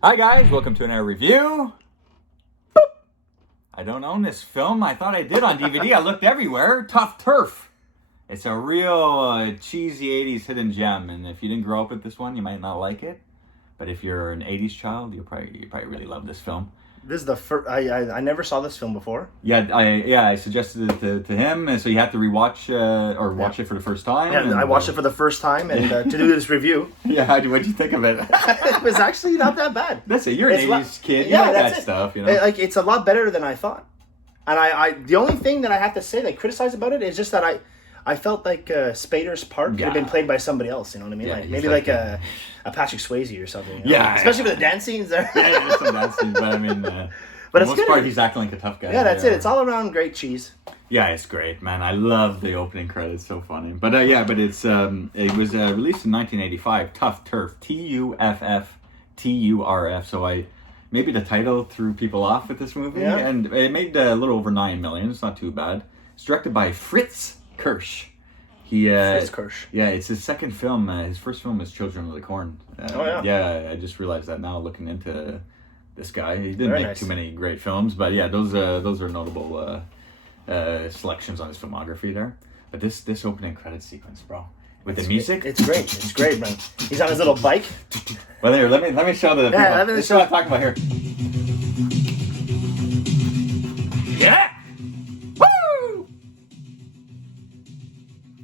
Hi guys, welcome to another review. I don't own this film. I thought I did on DVD. I looked everywhere. Tuff. It's a real cheesy 80s hidden gem, and if you didn't grow up with this one, you might not like it. But if you're an 80s child, you probably really love this film. This is the first. I never saw this film before. I suggested it to him, and so you have to rewatch or watch it for the first time. Yeah, I watched it for the first time, and to do this review. Yeah, what'd you think of it? It was actually not that bad. That's it. You're an 80s kid. You like that stuff, you know. Like, it's a lot better than I thought. And I the only thing that I have to say that I criticize about it is just that I felt like Spader's part could have been played by somebody else. You know what I mean? Yeah, like maybe like a Patrick Swayze or something. You know? Yeah, especially with the dance scenes there. Yeah, there's some dance scenes, but I mean, but for the it's most good. part, he's acting like a tough guy. Yeah, that's it. It's all around great cheese. Yeah, it's great, man. I love the opening credits. So funny. But it's it was released in 1985. Tuff, Tuff. So maybe the title threw people off with this movie, and it made a little over 9 million. It's not too bad. It's directed by Fritz Kirsch. Fritz Kirsch. Yeah, it's his second film. His first film was Children of the Corn. Yeah, I just realized that now looking into this guy. He didn't make too many great films, but yeah, those are notable selections on his filmography there. But this opening credit sequence, bro, with the music, it's great. It's great, man. He's on his little bike. Well, here, let me show the people. Let's show what I'm talking about here. Yeah. Woo!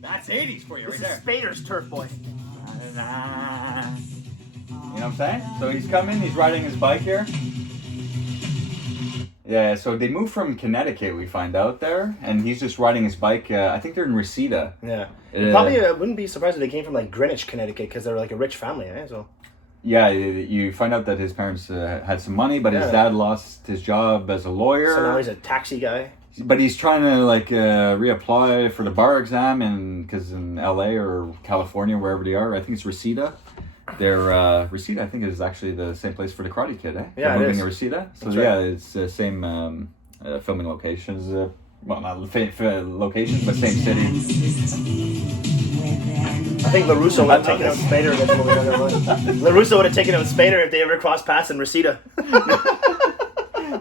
That's 80s for you, right there. Spader's Turf Boy. You know what I'm saying? So he's coming, he's riding his bike here. Yeah, so they moved from Connecticut, we find out there, and he's just riding his bike. I think they're in Reseda. Yeah. Probably wouldn't be surprised if they came from like Greenwich, Connecticut, because they're like a rich family, eh? So. Yeah, you find out that his parents had some money, but his dad lost his job as a lawyer. So now he's a taxi guy. But he's trying to like reapply for the bar exam, and because in LA or California, wherever they are, I think it's Reseda. They're Reseda, I think, is actually the same place for the Karate Kid, eh? Yeah, they're moving it is. to Reseda. So That's yeah, right. it's the same filming locations. Well, not locations, but same city. I think LaRusso would have taken out Spader in this movie. LaRusso would have taken out Spader if they ever crossed paths in Reseda.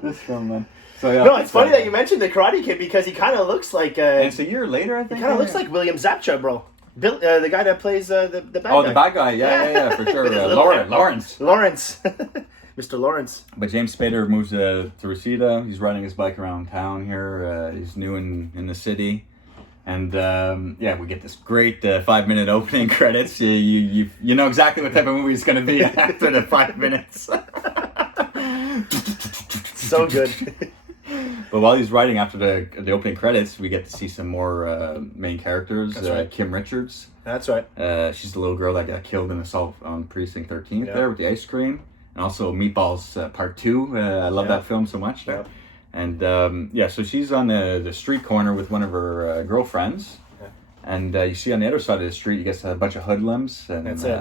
This film, man. So, yeah, no, it's funny that you mentioned the Karate Kid because he kind of looks like. And it's a year later, I think. He kind of looks like William Zabka, bro. Bill, the guy that plays the bad guy. Oh, the bad guy. Yeah, for sure. Lawrence. Mr. Lawrence. But James Spader moves to Reseda. He's riding his bike around town here. He's new in the city. And we get this great 5-minute opening credits. You know exactly what type of movie it's going to be after the 5 minutes. So good. But while he's writing after the opening credits, we get to see some more main characters. That's right. Kim Richards. That's right. She's the little girl that got killed in assault on Precinct 13 there with the ice cream. And also Meatballs Part 2. I love that film so much. Yeah. And so she's on the street corner with one of her girlfriends. Yeah. And you see on the other side of the street, you get a bunch of hoodlums. And that's it.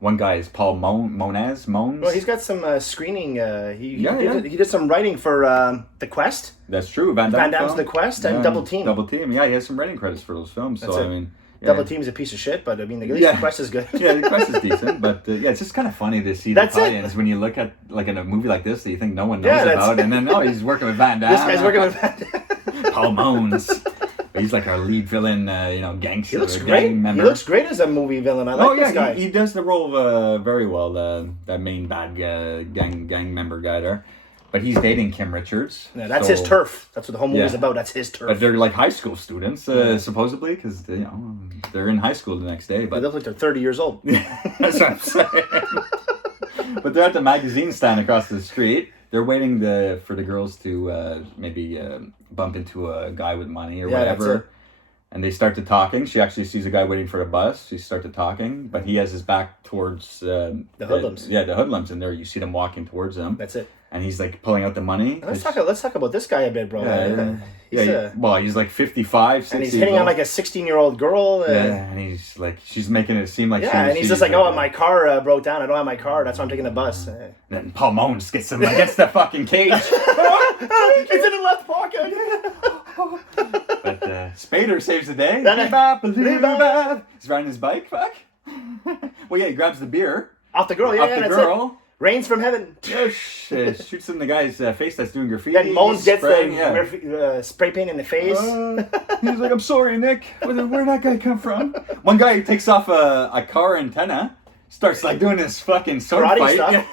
One guy is Paul Mones. Well, he's got some screening. He did some writing for The Quest. That's true. Van Damme's film. The Quest and Double Team. Double Team. Yeah, he has some writing credits for those films. That's so it. I mean, Double Team is a piece of shit, but I mean, at least The Quest is good. Yeah, The Quest is decent, but it's just kind of funny to see the tie-ins when you look at like in a movie like this that you think no one knows about, and then he's working with Van Damme. This guy's working with Van Damme. Paul Mones. He's like our lead villain, gangster. He looks great. Member. He looks great as a movie villain. I like this guy. He does the role very well. That main bad gang member guy there. But he's dating Kim Richards. Yeah, that's his turf. That's what the whole movie is about. That's his turf. But they're like high school students, supposedly, because they're in high school the next day. But they look like they're 30 years old. That's what I'm saying. But they're at the magazine stand across the street. They're waiting for the girls to maybe bump into a guy with money or whatever. That's it. And they start to talking. She actually sees a guy waiting for the bus. She starts to talking, but he has his back towards the hoodlums. The hoodlums, and there you see them walking towards them. That's it. And he's like pulling out the money. Let's talk about this guy a bit, bro. He's like 55, 60. And he's hitting on like a 16-year-old girl. And he's like, she's making it seem like and he's just like, my car broke down. I don't have my car. That's why I'm taking the bus. And then Paul Mones gets the fucking cage. It's in the left pocket. But Spader saves the day. He's riding his bike. Fuck. Well, he grabs the beer off the girl. Off the girl. Rains from heaven. Shoots in the guy's face that's doing graffiti. Then Moans gets the spray paint in the face. He's like, I'm sorry, Nick. Where'd that guy come from? One guy takes off a car antenna, starts like doing this fucking sword fight. Stuff.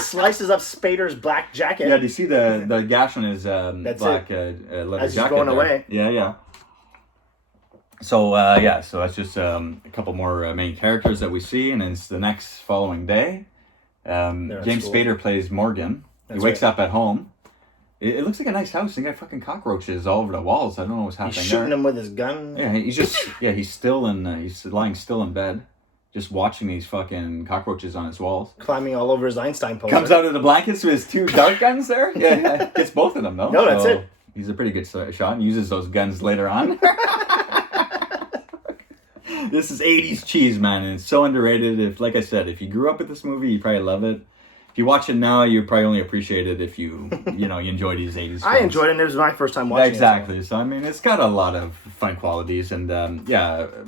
Slices up Spader's black jacket. Yeah, do you see the gash on his black leather as jacket? He's going away. Yeah. So, so that's just a couple more main characters that we see, and then it's the next following day. James Spader plays Morgan. He wakes up at home. It looks like a nice house. They got fucking cockroaches all over the walls. I don't know what's happening. He's shooting them with his gun. Yeah, he's lying still in bed, just watching these fucking cockroaches on his walls. Climbing all over his Einstein poster. Comes out of the blankets with his 2 dart guns there. Yeah, gets both of them though. No, that's it. He's a pretty good shot and uses those guns later on. This is 80s cheese, man, and it's so underrated. Like I said, if you grew up with this movie, you probably love it. If you watch it now, you probably only appreciate it if you enjoy these 80s films. I enjoyed it, and it was my first time watching it. So, I mean, it's got a lot of fun qualities, and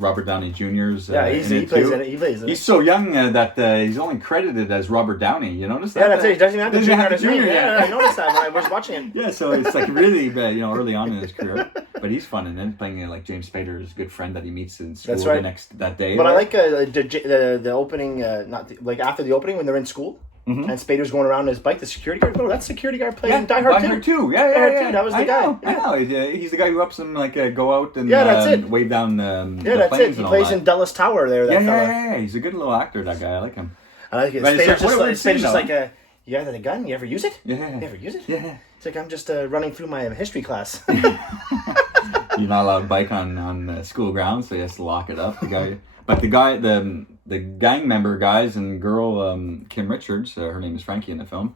Robert Downey Jr.'s he plays in it. He's so young that he's only credited as Robert Downey. You notice that? Yeah, that's it. He doesn't have the junior. Yeah, I noticed that when I was watching it. Yeah, so it's like really, early on in his career. But he's fun in it, playing like James Spader's good friend that he meets in school that day. But I like the opening, after the opening when they're in school. Mm-hmm. And Spader's going around on his bike. The security guard. Oh, that's security guard playing Die Hard 2. Yeah. That was the guy. I know. He's the guy who helps him go out and that's it. wave down that's it. He plays in Dulles Tower there. That fella. Yeah. He's a good little actor. That guy. I like him. I like it. Spader's just like you got a gun? You ever use it? Yeah. You ever use it? Yeah. It's like I'm just running through my history class. You're not allowed to bike on school grounds, so he has to lock it up. The gang member guys and girl Kim Richards, her name is Frankie in the film,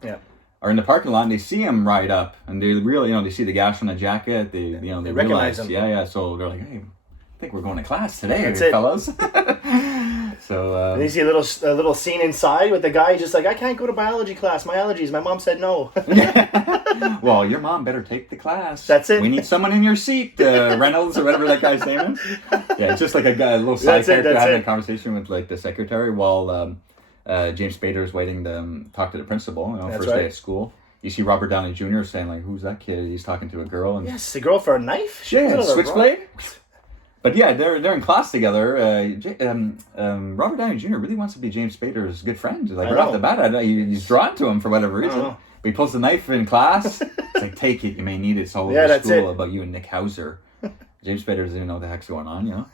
are in the parking lot and they see him ride up and they really, they see the gash on the jacket. They recognize him. Yeah. So they're like, hey, I think we're going to class today, That's fellas. So and you see a little scene inside with the guy just like, I can't go to biology class. My allergies. My mom said no. Well, your mom better take the class. That's it. We need someone in your seat, Reynolds or whatever that guy's name is. Yeah, it's just like a little side character having a conversation with like the secretary while James Spader is waiting to talk to the principal. First day of school. You see Robert Downey Jr. saying like, "Who's that kid?" He's talking to a girl. And yes, the girl for a knife. Switchblade. But yeah, they're in class together. Robert Downey Jr. really wants to be James Spader's good friend. Like right off the bat, he's drawn to him for whatever reason. But he pulls the knife in class. It's like, take it, you may need it. It's all over school about you and Nick Hauser. James Spader doesn't even know what the heck's going on,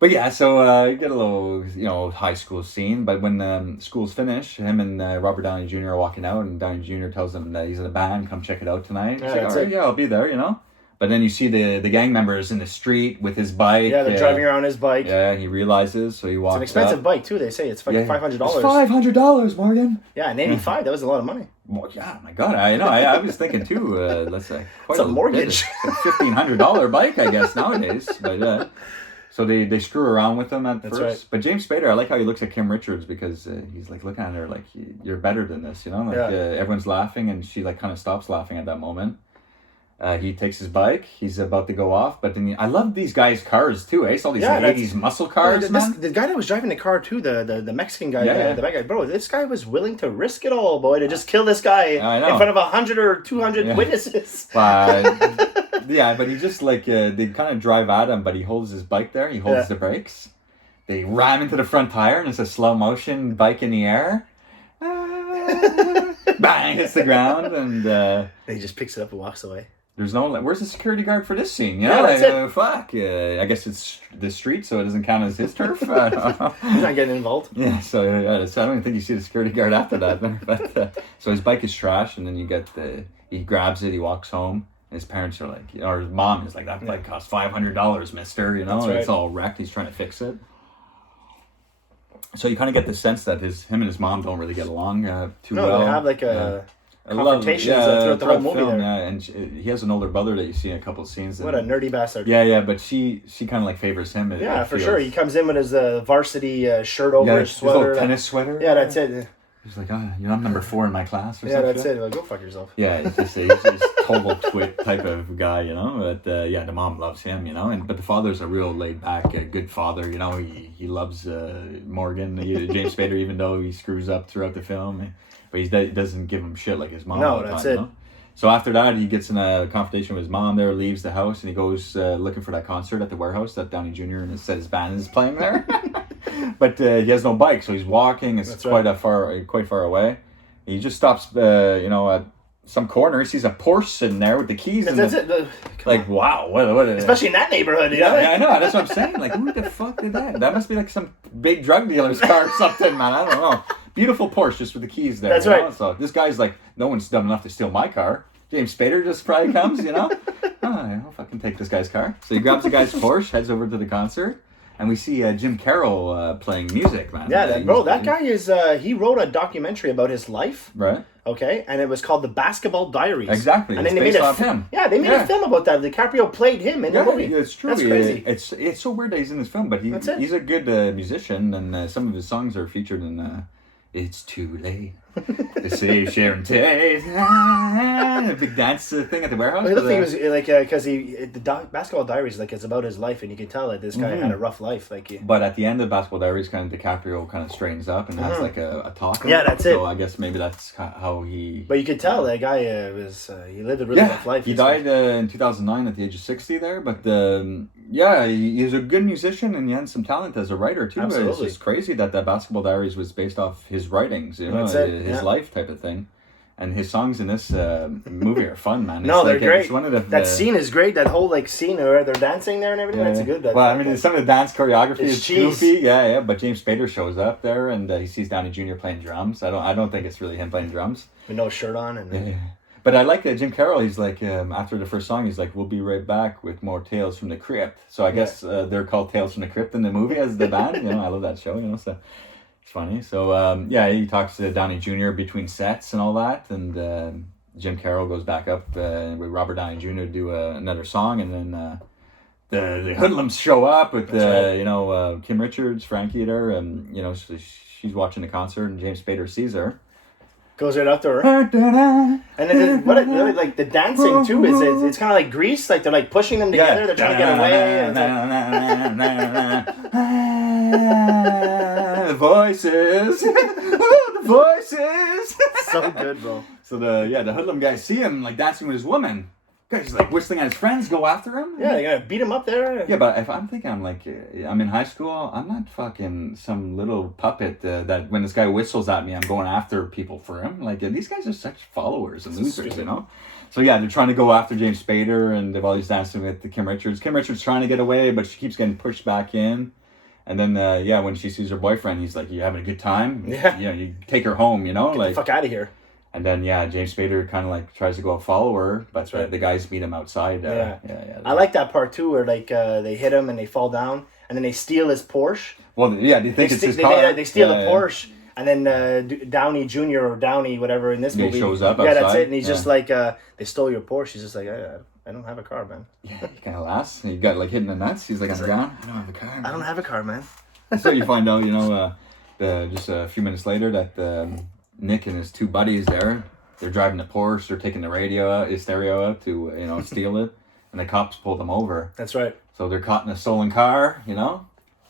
But yeah, so you get a little, high school scene. But when school's finished, him and Robert Downey Jr. are walking out, and Downey Jr. tells him that he's in a band. Come check it out tonight. He's like, all right, I'll be there, But then you see the gang members in the street with his bike. Yeah, they're driving around his bike. Yeah, and he realizes, so he walks. It's an expensive bike too. They say it's like $500. It's $500, Morgan. Yeah, in '85, that was a lot of money. Well, yeah, my God, I know. I was thinking too. Let's say quite it's a mortgage. $1,500 bike, I guess nowadays. But so they screw around with him at first. Right. But James Spader, I like how he looks at Kim Richards because he's like looking at her like, you're better than this, everyone's laughing and she like kind of stops laughing at that moment. He takes his bike. He's about to go off, but then I love these guys' cars too. I saw these 80s muscle cars. The guy that was driving the car too, the Mexican guy, the bad guy, bro. This guy was willing to risk it all, boy, to just kill this guy in front of 100 or 200 witnesses. But he just like they kind of drive at him, but he holds his bike there. He holds the brakes. They ram into the front tire, and it's a slow motion bike in the air. Bang! Hits the ground, and he just picks it up and walks away. There's where's the security guard for this scene? That's it. Fuck. I guess it's the street, so it doesn't count as his turf. I don't know. He's not getting involved. Yeah, so I don't even think you see the security guard after that. But so his bike is trash, and then you get he grabs it, he walks home, and his parents are like, or his mom is like, that bike costs $500, mister, It's all wrecked, he's trying to fix it. So you kind of get the sense that him and his mom don't really get along too well. No, they have like a... confrontations throughout the whole movie film, and he has an older brother that you see in a couple of scenes. What a nerdy bastard. Yeah, but she kind of like favors him. Yeah, for sure. He comes in with his varsity shirt over his sweater. His little tennis sweater. Yeah, that's it. He's like, I'm number 4 in my class or something. Yeah, that's it. Like, go fuck yourself. Yeah, he's a total twit type of guy, But the mom loves him, but the father's a real laid back, good father, He loves Morgan, James Spader, even though he screws up throughout the film. but he doesn't give him shit like his mom. No, all the that's time, it. You know? So after that, he gets in a confrontation with his mom there, leaves the house, and he goes looking for that concert at the warehouse that Downey Jr. and his band is playing there. But he has no bike, so he's walking. It's quite far away. He just stops, at some corner. He sees a Porsche sitting there with the keys. That's it. Wow, what? Especially in that neighborhood. Yeah, I know. That's what I'm saying. Like, who the fuck did that? That must be like some big drug dealer's car or something, man. I don't know. Beautiful Porsche just with the keys there. That's right. So this guy's like, no one's dumb enough to steal my car. James Spader just probably comes, I'll fucking take this guy's car. So he grabs the guy's Porsche, heads over to the concert, and we see Jim Carroll playing music, man. Yeah, that guy is, he wrote a documentary about his life. Right. Okay, and it was called The Basketball Diaries. Exactly. And it's then they based made off him. Yeah, they made a film about that. DiCaprio played him in the movie. Yeah, it's true. That's crazy. It's so weird that he's in this film, but he's a good musician, and some of his songs are featured in It's Too Late to Save Sharon Tate. A big dance thing at the warehouse. The other thing was because the Basketball Diaries, it's about his life, and you can tell that this guy had a rough life. But at the end of Basketball Diaries, kind of DiCaprio kind of straightens up and has like a talk. Yeah, that's it. So I guess maybe that's how he. But you could tell that guy he lived a really rough life. He died in 2009 at the age of 60 there, but he's a good musician and he had some talent as a writer too. Absolutely. It's just crazy that Basketball Diaries was based off his writings, That's it. His life type of thing. And his songs in this movie are fun, man. They're great. It's one of that scene is great. That whole scene where they're dancing there and everything. That's a good. Some of the dance choreography is cheese. goofy. Yeah. But James Spader shows up there and he sees Downey Jr. playing drums. I don't think it's really him playing drums. With no shirt on and. But I like Jim Carroll. He's like after the first song, he's like, "We'll be right back with more Tales from the Crypt." So I guess they're called Tales from the Crypt in the movie as the band. I love that show. So. It's funny. So, he talks to Downey Jr. between sets and all that. And Jim Carroll goes back up with Robert Downey Jr. to do another song. And then the hoodlums show up with, Kim Richards, Frankie there. And, she's watching the concert and James Spader sees her. Goes right up to her. And then the dancing, too, it's kind of like Grease. Like, they're, pushing them together. Yeah. They're trying to get away. The voices. The voices. So good, bro. So the hoodlum guys see him dancing with his woman. He's whistling at his friends, go after him. Yeah, they're gonna beat him up there. Yeah, but if I'm thinking I'm in high school, I'm not fucking some little puppet that when this guy whistles at me, I'm going after people for him. These guys are such followers and losers, So yeah, they're trying to go after James Spader, and they've always dancing with Kim Richards. Kim Richards trying to get away, but she keeps getting pushed back in. And then, when she sees her boyfriend, he's like, "You having a good time? Yeah. You take her home, Get the fuck out of here." And then, James Spader kind of tries to go follow her, but the guys meet him outside. Yeah. I like that part too, where they hit him and they fall down, and then they steal his Porsche. Well, yeah, they think it's his car. They steal the Porsche, and then Downey Jr. or Downey, whatever in this movie, shows up outside. Yeah, that's it. And he's just like, "They stole your Porsche." He's just like, I don't have a car, man. Yeah, he kind of laughs. He got hitting the nuts. He's like, "I'm down. I don't have a car, man." I don't have a car, man. So you find out, just a few minutes later that Nick and his two buddies they're driving the Porsche, they're taking the stereo out to, steal it, and the cops pull them over. That's right. So they're caught in a stolen car, They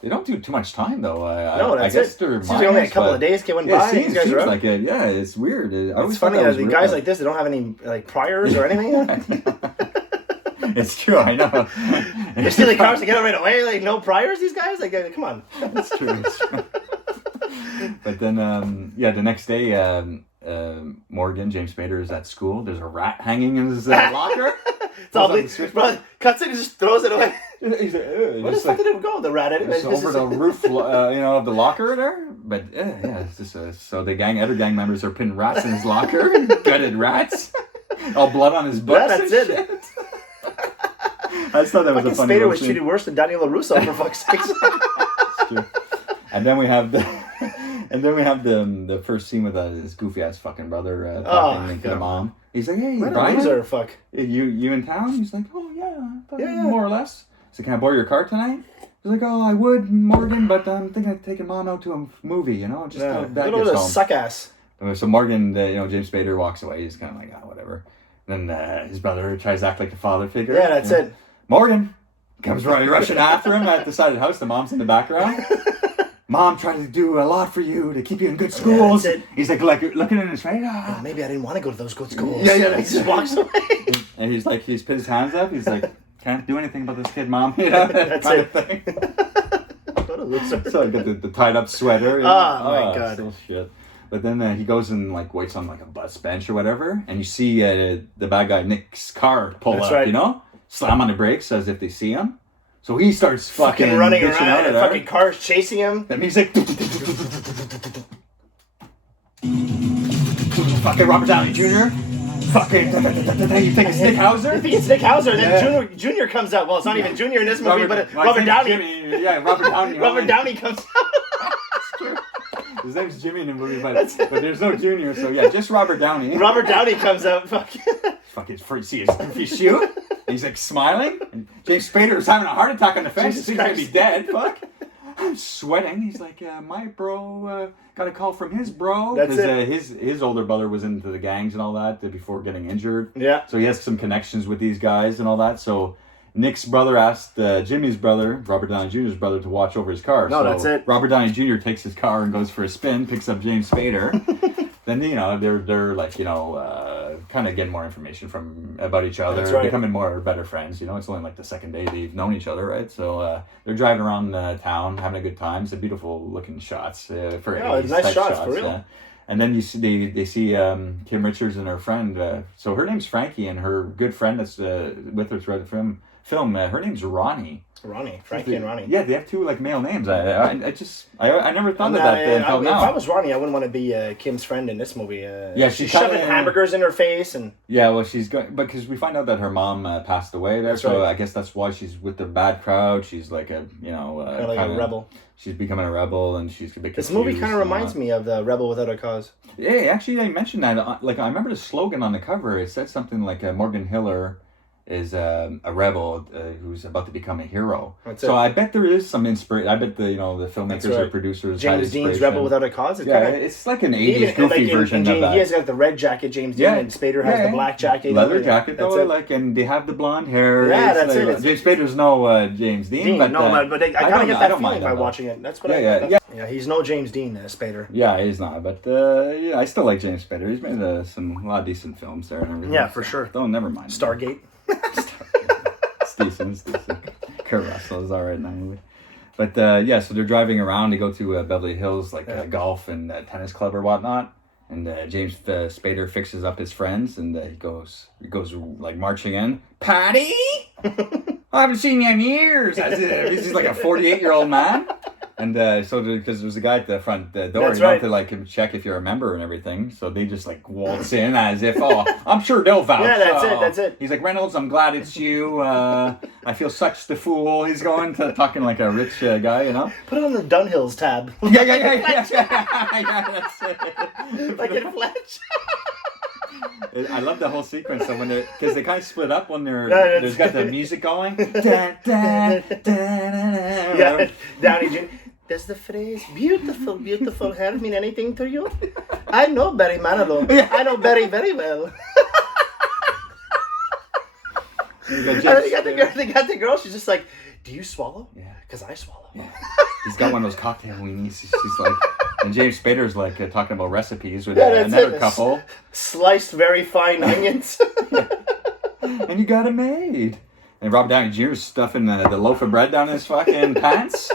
don't do too much time, though. No, that's I guess it. they're It's only a couple of days went by. It seems like it. Yeah, it's weird. It's funny that the guys like this, they don't have any priors or anything. It's true, I know. They're stealing cars to get right away. No priors, these guys. Come on. It's true. But then, the next day, Morgan, James Spader, is at school. There's a rat hanging in his locker. It's all cuts it and just throws it away. He's like, where the fuck did it go? The rat? It's over the roof, of the locker there. But it's just so the other gang members are putting rats in his locker, gutted rats, all blood on his butt. Yeah, that's it. I just thought that was a funny Spader was treated worse than Daniel LaRusso, for fuck's sake. It's true. And then we have the first scene with his goofy ass fucking brother talking to the mom. He's like, "Hey, Brian, you in town?" He's like, "Oh yeah, more or less." He's like, "Can I borrow your car tonight?" He's like, "Oh, I would, Morgan, but I'm thinking of taking Mom out to a movie. Just till Dad gets home." Suck ass. So Morgan, James Spader walks away. He's kind of like, "Oh, whatever." And then his brother tries to act like the father figure. Yeah, that's it. Morgan comes rushing after him at the side of the house. The mom's in the background. Mom tried to do a lot for you to keep you in good schools. He's like looking in his face. Oh, maybe I didn't want to go to those good schools. Yeah. He just walks away. And he's like, he's put his hands up. He's like, can't do anything about this kid, Mom. You know, that's kind it. of thing. What a loser. So I got the tied up sweater. Oh my God. So shit. But then he goes and like waits on like a bus bench or whatever, and you see the bad guy Nick's car pull up. Right. You know, slam on the brakes as if they see him. So he starts fucking running around, and fucking cars chasing him. The music. Fucking Robert Downey Jr. Fucking. You think it's Nick Hauser? You think it's Nick Hauser? Then Junior comes out. Well, it's not even Junior in this movie, but Robert Downey. Jimmy, yeah, Robert Downey. Robert Downey comes out. His name's Jimmy in the movie, but there's no Junior, so yeah, just Robert Downey. Robert Downey comes out. Fucking see his goofy shoot. He's like smiling, and James Spader is having a heart attack on the fence. He's gonna be dead. Fuck. I'm sweating. He's like, my bro got a call from his bro. That's it. His older brother was into the gangs and all that before getting injured. Yeah. So he has some connections with these guys and all that. So Nick's brother asked Jimmy's brother, Robert Downey Jr.'s brother, to watch over his car. No, so that's it. Robert Downey Jr. takes his car and goes for a spin, picks up James Spader. Then, you know, they're like, you know, kind of getting more information about each other. That's right. Becoming better friends. You know, it's only like the second day they've known each other, right? So they're driving around town, having a good time. Some beautiful looking shots for 80s nice type shots, for real. And then you see they see Kim Richards and her friend. So her name's Frankie, and her good friend that's with her throughout the film. Her name's Ronnie. Frankie and Ronnie. Yeah, they have two like male names. I never thought of that until now. If I was Ronnie, I wouldn't want to be Kim's friend in this movie. Yeah, she's shoving hamburgers in her face and. Yeah, well, she's going because we find out that her mom passed away there, so right. I guess that's why she's with the bad crowd. She's like a a rebel. She's becoming a rebel, and she's a bit confused. This movie kind of reminds me of the Rebel Without a Cause. Yeah, actually, I mentioned that. Like, I remember the slogan on the cover. It said something like Morgan Hiller is a rebel who's about to become a hero. So I bet there is some inspiration. I bet the filmmakers or producers James Dean's Rebel Without a Cause. It's like an 80s goofy version of that. He has got the red jacket, James Dean, and Spader has the black jacket. Leather jacket though, and they have the blonde hair. Yeah, that's it. James Spader's no James Dean, but I kind of get that feeling by watching it. That's what Yeah, he's no James Dean, Spader. Yeah, he's not, but I still like James Spader. He's made a lot of decent films there and everything. Yeah, for sure. Don't never mind. Stargate. It's decent. Kurt Russell is alright in that movie. But so they're driving around. They go to Beverly Hills, like golf and tennis club or whatnot. And James Spader fixes up his friends, and he goes like marching in. Patty, I haven't seen you in years. He's like a 48-year-old man. And so because there's a guy at the front door, you have to like check if you're a member and everything. So they just like waltz in as if, I'm sure they'll vouch. Yeah, that's it. He's like, Reynolds, I'm glad it's you. I feel such the fool. He's going to talking like a rich guy, you know. Put it on the Dunhills tab. Yeah, that's it. Like in Fletch. I love the whole sequence of when because they kind of split up when there's got the music going. Yeah, Downey Jr. Does the phrase "beautiful, beautiful hair" mean anything to you? I know Barry Manilow. I know Barry very well. And then you got the girl. She's just like, "Do you swallow?" Yeah, because I swallow. Yeah. He's got one of those cocktail weenies. She's like, and James Spader's like talking about recipes with another couple. Sliced very fine onions. And you got it made. And Rob Downey Jr.'s stuffing the loaf of bread down his fucking pants.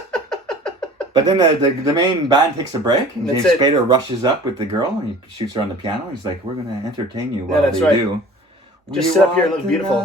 But then the main band takes a break, and James Spader rushes up with the girl, and he shoots her on the piano. He's like, "We're gonna entertain you while they do. Just sit up here and look beautiful."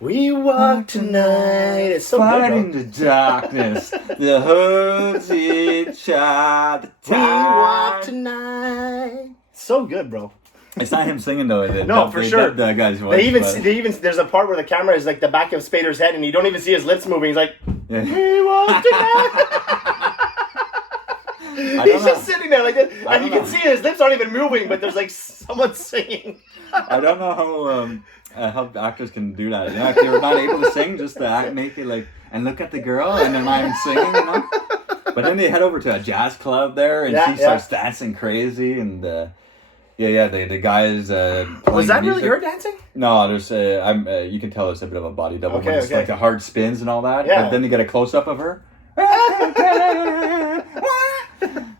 We walk tonight. It's so good, bro. In the darkness, the hugs each other. We walk tonight. So good, bro. It's not him singing though. No, for sure. The guy's voice. They even there's a part where the camera is like the back of Spader's head, and you don't even see his lips moving. He's like, "We walk tonight." He's just sitting there like that, and you can see his lips aren't even moving, but there's like someone singing. I don't know how actors can do that. You know, if they're not able to sing, just to act, make it like, and look at the girl, and they're not even singing, you know. But then they head over to a jazz club there, and she starts dancing crazy, and the guys. Was that really her dancing? No, there's you can tell there's a bit of a body double. Okay. Like the hard spins and all that. Yeah. But then they get a close up of her.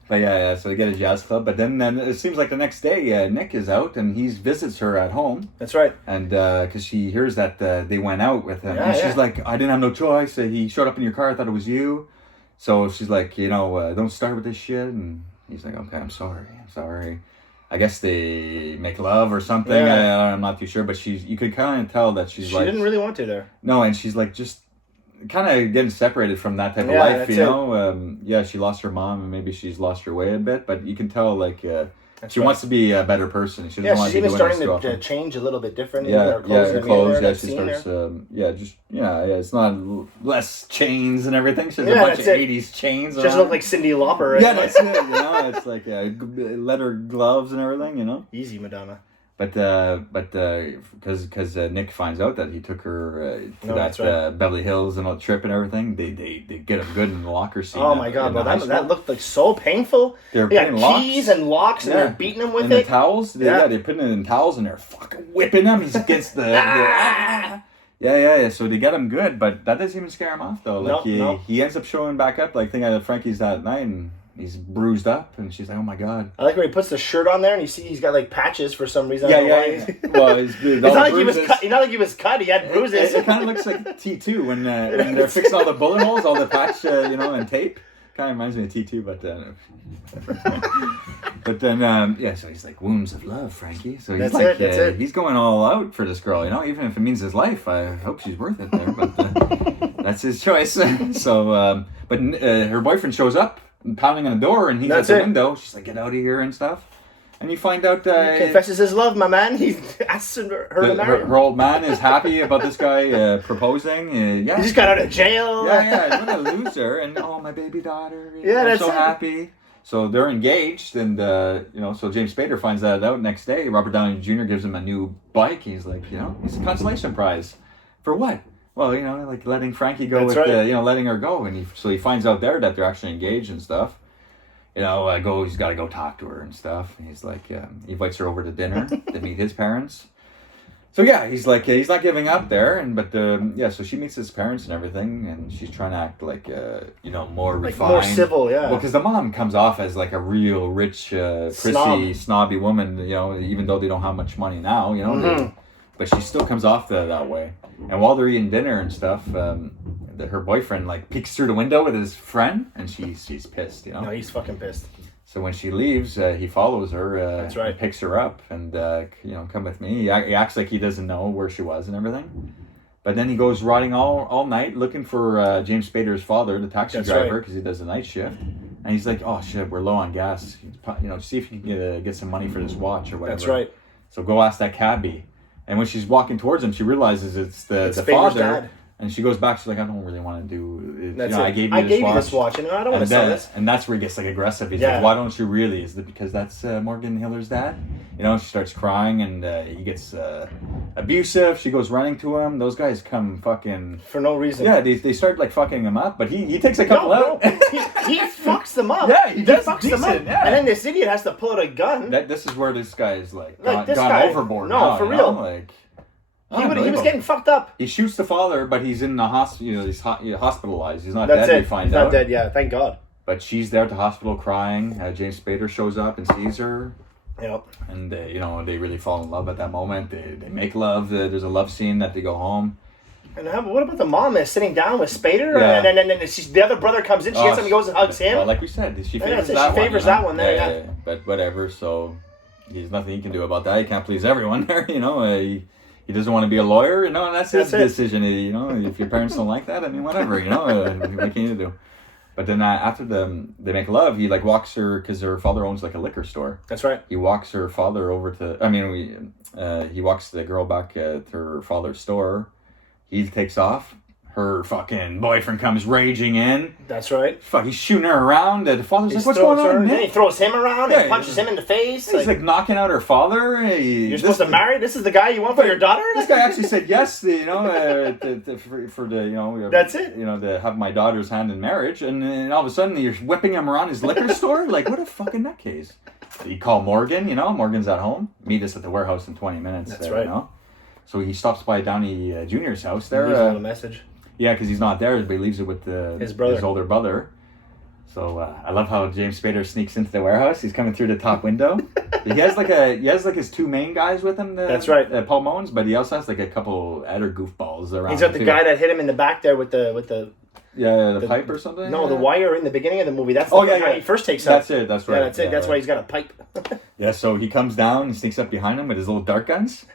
But yeah, so they get a jazz club. But then it seems like the next day, Nick is out and he visits her at home. That's right. And because she hears that they went out with him. Yeah, and she's like, I didn't have no choice. He showed up in your car. I thought it was you. So she's like, don't start with this shit. And he's like, okay, I'm sorry. I guess they make love or something. Yeah. I'm not too sure. But you could kind of tell that she didn't really want to there. No, and she's like just kind of getting separated from that type of life, you know. She lost her mom and maybe she's lost her way a bit, but you can tell she wants to be a better person. She doesn't want she's to even starting to change a little bit different. Her clothes. She starts. It's not less chains and everything. She has a bunch of 80s chains. She doesn't look like Cyndi Lauper. Right? Yeah, that's it. You know, it's like leather gloves and everything. You know, easy Madonna. But because Nick finds out that he took her to Beverly Hills and all the trip and everything, they get him good in the locker scene. Oh my god, bro, that looked like so painful. They got keys and locks and they're beating him with the towels. They put it in towels and they're fucking whipping him. He's against the Yeah. So they get him good, but that doesn't even scare him off though. Like he ends up showing back up. Like thinking at Frankie's that night and he's bruised up, and she's like, "Oh my god!" I like when he puts the shirt on there, and you see he's got like patches for some reason. Yeah. Well, it's not like he was cut. Not like he was cut. He had bruises. It kind of looks like T2 when they're fixing all the bullet holes, all the patch, and tape. Kind of reminds me of T2, but then so he's like, "Wounds of love, Frankie." So he's that's it. He's going all out for this girl, even if it means his life. I hope she's worth it there, but that's his choice. So, but her boyfriend shows up. Pounding on the door, and he's at the window. She's like, "Get out of here" and stuff. And you find out he confesses his love, my man. He asks her to marry him. Her old man is happy about this guy proposing. He just got out of jail. What a loser! And my baby daughter. I'm so happy. So they're engaged, and so James Spader finds that out next day. Robert Downey Jr. gives him a new bike. He's like, it's a consolation prize for what? Well, like letting Frankie go letting her go. And he finds out there that they're actually engaged and stuff. He's got to go talk to her and stuff. And he's like, he invites her over to dinner to meet his parents. So he's like, he's not giving up there. So she meets his parents and everything. And she's trying to act like, more refined. More civil, yeah. Well, because the mom comes off as like a real rich, prissy, snobby woman, even though they don't have much money now, but she still comes off that way. And while they're eating dinner and stuff, her boyfriend peeks through the window with his friend, and she's pissed. No, he's fucking pissed. So when she leaves, he follows her. That's right. And picks her up, and come with me. He acts like he doesn't know where she was and everything. But then he goes riding all night looking for James Spader's father, the taxi driver, because he does a night shift. And he's like, "Oh shit, we're low on gas. See if you can get some money for this watch or whatever." That's right. So go ask that cabbie. And when she's walking towards him, she realizes it's the father. Dad. And she goes back. She's like, "I don't really want to do it. I gave you this watch, and I don't want to sell this." And that's where he gets aggressive. He's like, "Why don't you really? Is it because that's Morgan Hiller's dad?" She starts crying, and he gets abusive. She goes running to him. Those guys come fucking for no reason. Yeah, they start fucking him up, but he takes a couple out. he fucks them up. Yeah, he does. Fucks them up. Yeah. And then this idiot has to pull out a gun. This is where this guy is gone overboard. No, now, for real. He was getting fucked up. He shoots the father, but he's in the hospital. He's hospitalized. He's not dead. He's not dead. Yeah, thank God. But she's there at the hospital crying. James Spader shows up and sees her. Yep. And they really fall in love at that moment. They make love. There's a love scene that they go home. And what about the mom is sitting down with Spader? Yeah. And then the other brother comes in. She gets him and goes and hugs him. Well, like we said, she favors that one. She favors that one there. Yeah. But whatever. So there's nothing he can do about that. He can't please everyone there. He doesn't want to be a lawyer, and that's his decision. If your parents don't like that, whatever. What can you do? But then after they make love, he walks her because her father owns a liquor store. That's right. He walks her father over to. He walks the girl back to her father's store. He takes off. Her fucking boyfriend comes raging in. That's right. Fuck, he's shooting her around. The father's like, "What's going on?" Then he throws him around and punches him in the face. He's knocking out her father. You're supposed to marry? This is the guy you want for your daughter? This guy actually said yes, for the, that's it. To have my daughter's hand in marriage. And then all of a sudden you're whipping him around his liquor store? What a fucking nutcase. You call Morgan, Morgan's at home. Meet us at the warehouse in 20 minutes. That's right. So he stops by Downey Jr.'s house there. Leaves a little message. Yeah, because he's not there, but he leaves it with his older brother. So I love how James Spader sneaks into the warehouse. He's coming through the top window. he has like his two main guys with him. That's right, Paul Mones, but he also has like a couple other goofballs around. He's got the guy that hit him in the back there with the pipe or something. No, the wire in the beginning of the movie. That's the guy he first takes out. That's it. That's right. Yeah, that's it. That's why he's got a pipe. Yeah, so he comes down and sneaks up behind him with his little dart guns.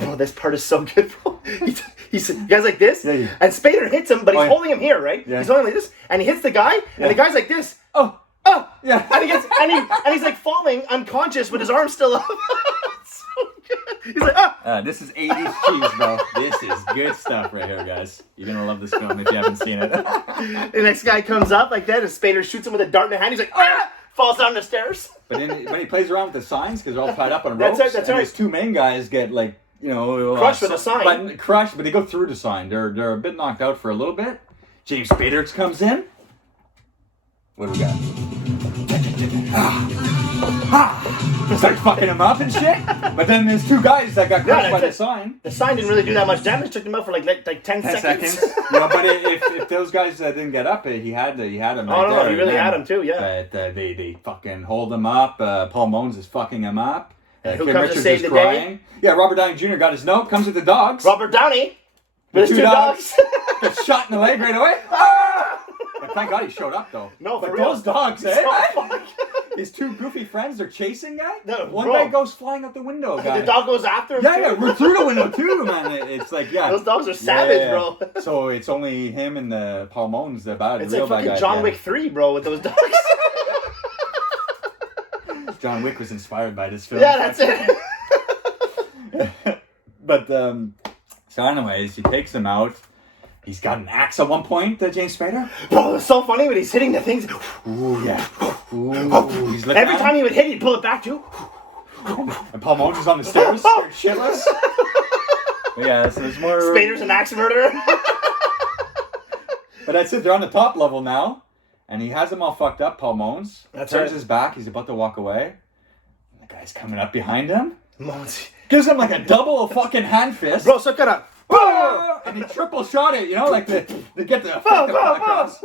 Oh, this part is so good, bro. He guys like this, and Spader hits him, but he's holding him here, right? Yeah. He's holding like this, and he hits the guy, and the guy's like this. Oh, yeah. And he's like falling unconscious with his arm still up. So good. He's like, this is 80s cheese, bro. This is good stuff right here, guys. You're gonna love this film if you haven't seen it. The next guy comes up like that, and Spader shoots him with a dart in the hand. He's like, falls down the stairs. But then when he plays around with the signs, because they're all tied up on ropes, that's right. His two main guys get like. Crushed with a sign. But they go through the sign. They're a bit knocked out for a little bit. James Spader comes in. What do we got? Starts fucking him up and shit. But then there's two guys that got crushed by the sign. The sign didn't really do that much damage. Took them out for like 10 seconds. Yeah, but if those guys didn't get up, he had him. Right there. He really had him too. Yeah. But they fucking hold him up. Paul Mones is fucking him up. Who comes to save the day? Yeah, Robert Downey Jr. got his note, comes with the dogs. Robert Downey with his two dogs. Gets shot in the leg right away. Ah! But thank God he showed up, though. No, but for those real. dogs, his two goofy friends are chasing guy. No, one guy goes flying out the window, guy. The dog goes after him, Yeah, we're through the window, too, man. It's like, Those dogs are savage, bro. So it's only him and the Paul Mones, the bad, it's real like fucking John Wick 3, bro, with those dogs. John Wick was inspired by this film. Yeah, that's it. But so anyways, he takes him out. He's got an axe at one point, James Spader. Bro, it's so funny when he's hitting the things. Ooh, yeah. Ooh, he's every time he would hit, he'd pull it back too. And Paul Mones is on the stairs, scared shitless. But yeah, so there's more. Spader's an axe murderer. But that's it. They're on the top level now, and he has them all fucked up. Paul Mones turns his back. He's about to walk away. And the guy's coming up behind him. Mones gives him like a double fucking hand fist. Bro, suck it up. And he triple shot it, like they get the across.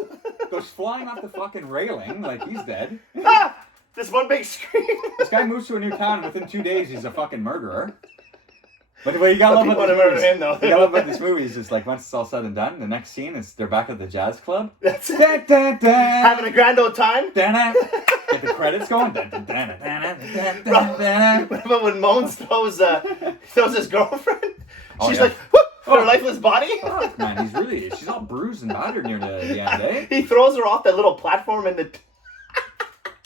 Goes flying off the fucking railing like he's dead. This one big scream. This guy moves to a new town. Within 2 days, he's a fucking murderer. But you gotta love about this movie is just like once it's all said and done, the next scene is they're back at the jazz club. That's it. Having a grand old time. Get the credits going. But when Mones throws his girlfriend, she's like, whoop, her lifeless body. Fuck, man, she's all bruised and battered near the end, eh? He throws her off that little platform in the...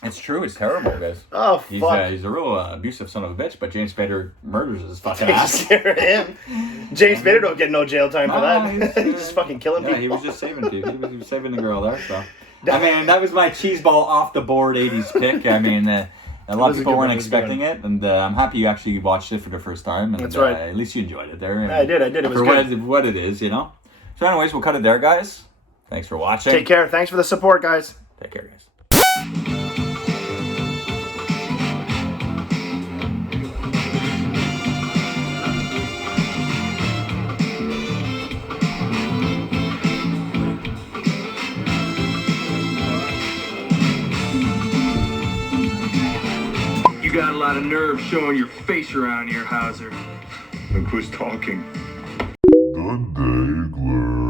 It's true, it's terrible, guys. Oh, fuck. He's a real abusive son of a bitch, but James Spader murders his fucking ass. Scare him. James Spader don't get no jail time for that. He's just fucking killing people. He was just saving people. He was saving the girl there, so... I mean, that was my cheeseball off the board 80s pick. I mean, a lot of people weren't expecting it, and I'm happy you actually watched it for the first time. And, that's right. At least you enjoyed it there. Yeah, I did. It was for good. what it is, So anyways, we'll cut it there, guys. Thanks for watching. Take care. Thanks for the support, guys. Take care, guys. You got a lot of nerve showing your face around here, Hauser. Look who's talking. The Daigler.